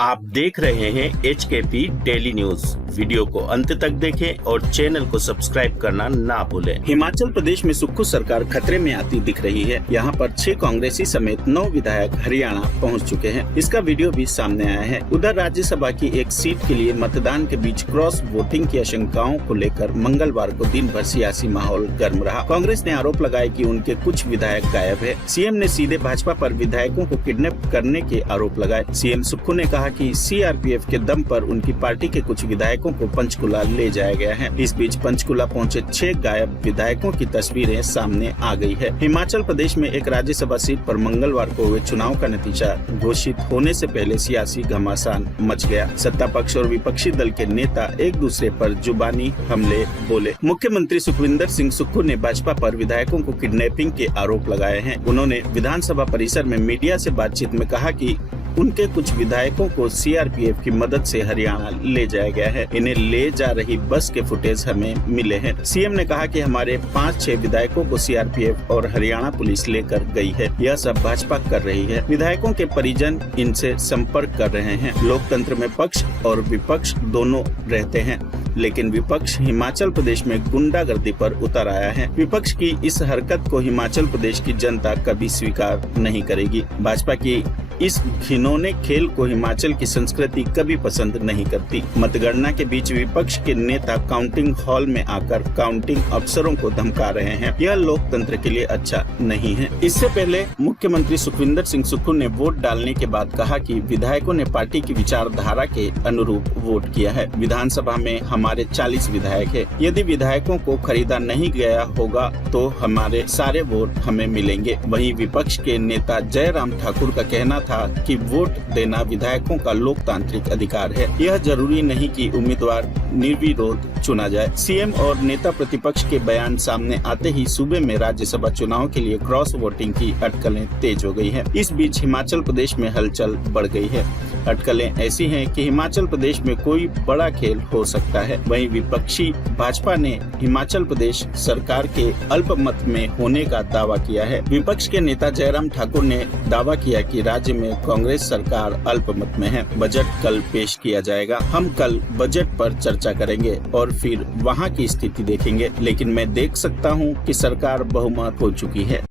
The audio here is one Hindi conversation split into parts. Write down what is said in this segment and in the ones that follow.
आप देख रहे हैं HKP डेली न्यूज। वीडियो को अंत तक देखें और चैनल को सब्सक्राइब करना ना भूलें। हिमाचल प्रदेश में सुक्खू सरकार खतरे में आती दिख रही है। यहाँ पर 6 कांग्रेसी समेत 9 विधायक हरियाणा पहुँच चुके हैं। इसका वीडियो भी सामने आया है। उधर राज्यसभा की एक सीट के लिए मतदान के बीच क्रॉस वोटिंग की आशंकाओं को लेकर मंगलवार को दिन भर सियासी माहौल गर्म रहा। कांग्रेस ने आरोप लगाया कि उनके कुछ विधायक गायब है। सीएम ने सीधे भाजपा पर विधायकों को किडनैप करने के आरोप लगाए। सीएम सुक्खू ने कहा कि CRPF के दम पर उनकी पार्टी के कुछ विधायकों को पंचकुला ले जाया गया है। इस बीच पंचकुला पहुंचे 6 गायब विधायकों की तस्वीरें सामने आ गई है। हिमाचल प्रदेश में एक राज्यसभा सीट पर मंगलवार को हुए चुनाव का नतीजा घोषित होने से पहले सियासी घमासान मच गया। सत्ता पक्ष और विपक्षी दल के नेता एक दूसरे पर जुबानी हमले बोले। मुख्यमंत्री सुखविंदर सिंह सुक्खू ने भाजपा पर विधायकों को किडनैपिंग के आरोप लगाए हैं। उन्होंने विधानसभा परिसर में मीडिया से बातचीत में कहा कि उनके कुछ विधायकों को CRPF की मदद से हरियाणा ले जाया गया है। इन्हें ले जा रही बस के फुटेज हमें मिले हैं। सीएम ने कहा कि हमारे 5-6 विधायकों को CRPF और हरियाणा पुलिस लेकर गई है। यह सब भाजपा कर रही है। विधायकों के परिजन इनसे संपर्क कर रहे हैं। लोकतंत्र में पक्ष और विपक्ष दोनों रहते हैं, लेकिन विपक्ष हिमाचल प्रदेश में गुंडागर्दी पर उतर आया है। विपक्ष की इस हरकत को हिमाचल प्रदेश की जनता कभी स्वीकार नहीं करेगी। भाजपा की इस घिनौने खेल को हिमाचल की संस्कृति कभी पसंद नहीं करती। मतगणना के बीच विपक्ष के नेता काउंटिंग हॉल में आकर काउंटिंग अफसरों को धमका रहे हैं। यह लोकतंत्र के लिए अच्छा नहीं है। इससे पहले मुख्यमंत्री सुखविंदर सिंह सुक्खू ने वोट डालने के बाद कहा कि विधायकों ने पार्टी की विचारधारा के अनुरूप वोट किया है। विधानसभा में हमारे 40 विधायक है। यदि विधायकों को खरीदा नहीं गया होगा तो हमारे सारे वोट हमें मिलेंगे। वहीं विपक्ष के नेता जयराम ठाकुर का कहना था कि वोट देना विधायकों का लोकतांत्रिक अधिकार है। यह जरूरी नहीं कि उम्मीदवार निर्विरोध चुना जाए। सीएम और नेता प्रतिपक्ष के बयान सामने आते ही सूबे में राज्यसभा चुनाव के लिए क्रॉस वोटिंग की अटकलें तेज हो गई हैं। इस बीच हिमाचल प्रदेश में हलचल बढ़ गई है। अटकलें ऐसी हैं कि हिमाचल प्रदेश में कोई बड़ा खेल हो सकता है। वहीं विपक्षी भाजपा ने हिमाचल प्रदेश सरकार के अल्पमत में होने का दावा किया है। विपक्ष के नेता जयराम ठाकुर ने दावा किया कि राज्य में कांग्रेस सरकार अल्पमत में है। बजट कल पेश किया जाएगा। हम कल बजट पर चर्चा करेंगे और फिर वहां की स्थिति देखेंगे, लेकिन मैं देख सकता हूं कि सरकार बहुमत हो चुकी है।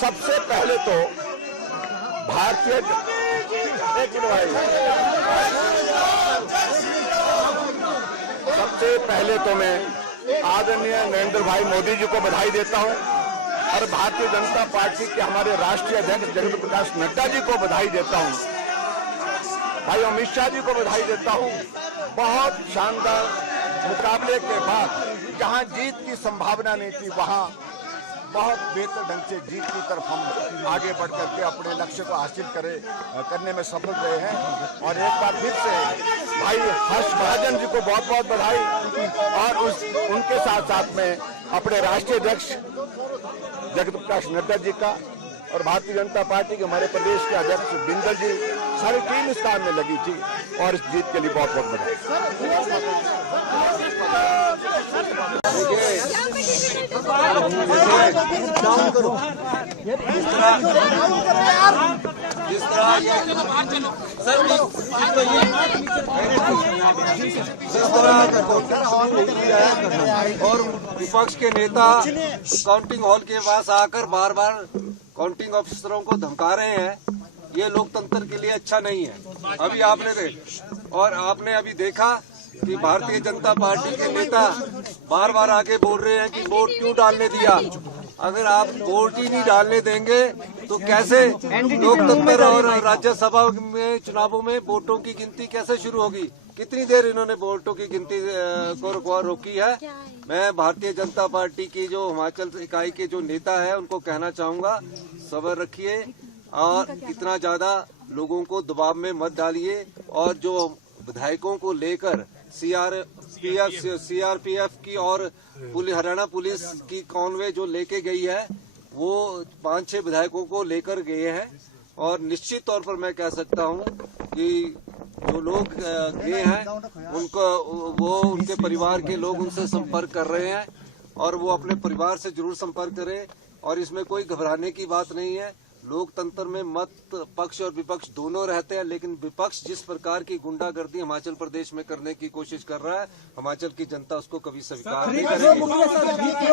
सबसे पहले तो भारतीय मैं आदरणीय नरेंद्र भाई मोदी जी को बधाई देता हूं और भारतीय जनता पार्टी के हमारे राष्ट्रीय अध्यक्ष जगत प्रकाश नड्डा जी को बधाई देता हूं। भाई अमित शाह जी को बधाई देता हूं। बहुत शानदार मुकाबले के बाद जहां जीत की संभावना नहीं थी, वहां बहुत बेहतर ढंग से जीत की तरफ हम आगे बढ़ करके अपने लक्ष्य को हासिल करने में सफल रहे हैं। और एक बार फिर से भाई हर्ष महाजन जी को बहुत बहुत बधाई और उनके साथ साथ में अपने राष्ट्रीय अध्यक्ष जगत प्रकाश नड्डा जी का और भारतीय जनता पार्टी के हमारे प्रदेश के अध्यक्ष बिंदल जी, सारी टीम इस काम में लगी थी और इस जीत के लिए बहुत बहुत बधाई। और विपक्ष के नेता काउंटिंग हॉल के पास आकर बार बार काउंटिंग अफसरों को धमका रहे हैं। ये लोकतंत्र के लिए अच्छा नहीं है। अभी आपने अभी देखा कि भारतीय जनता पार्टी के नेता बार बार आके बोल रहे हैं कि वोट क्यों डालने दिया। अगर आप वोट ही नहीं डालने देंगे तो कैसे लोकतंत्र और राज्यसभा में चुनावों में वोटों की गिनती कैसे शुरू होगी। कितनी देर इन्होंने वोटों की गिनती को रोकी है। मैं भारतीय जनता पार्टी की जो हिमाचल इकाई के जो नेता है उनको कहना चाहूंगा, सब्र रखिए और इतना ज्यादा लोगों को दबाव में मत डालिए। और जो विधायकों को लेकर CRPF की और हरियाणा पुलिस की कॉन्वे जो लेके गई है, वो 5-6 विधायकों को लेकर गए हैं और निश्चित तौर पर मैं कह सकता हूं कि जो लोग गए हैं उनको वो उनके परिवार के लोग उनसे संपर्क कर रहे हैं और वो अपने परिवार से जरूर संपर्क करें। और इसमें कोई घबराने की बात नहीं है। लोकतंत्र में मत पक्ष और विपक्ष दोनों रहते हैं, लेकिन विपक्ष जिस प्रकार की गुंडागर्दी हिमाचल प्रदेश में करने की कोशिश कर रहा है, हिमाचल की जनता उसको कभी स्वीकार नहीं करेगी।